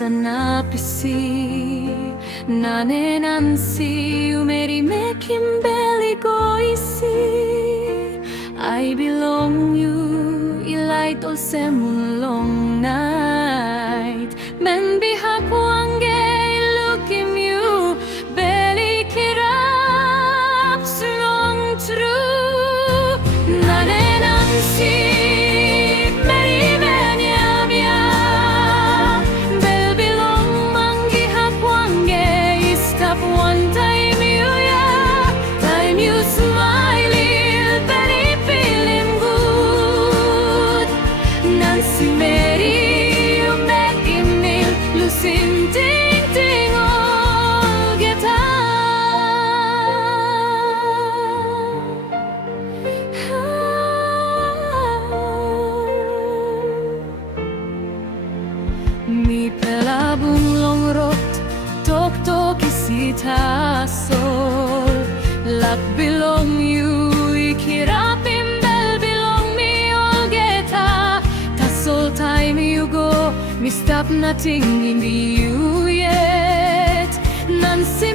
sanapisi Nane nansi umeri me kimbeli goisi I belong you ilai tol semulong night Men bihak wange lukim you beli kirap sulong true Nane nansi Mi pelabung longrot tok tok isita sol Lak belong you ikirapim bel belong mi olgeta Tasol time you go mi stop nothing in the you yet Nansi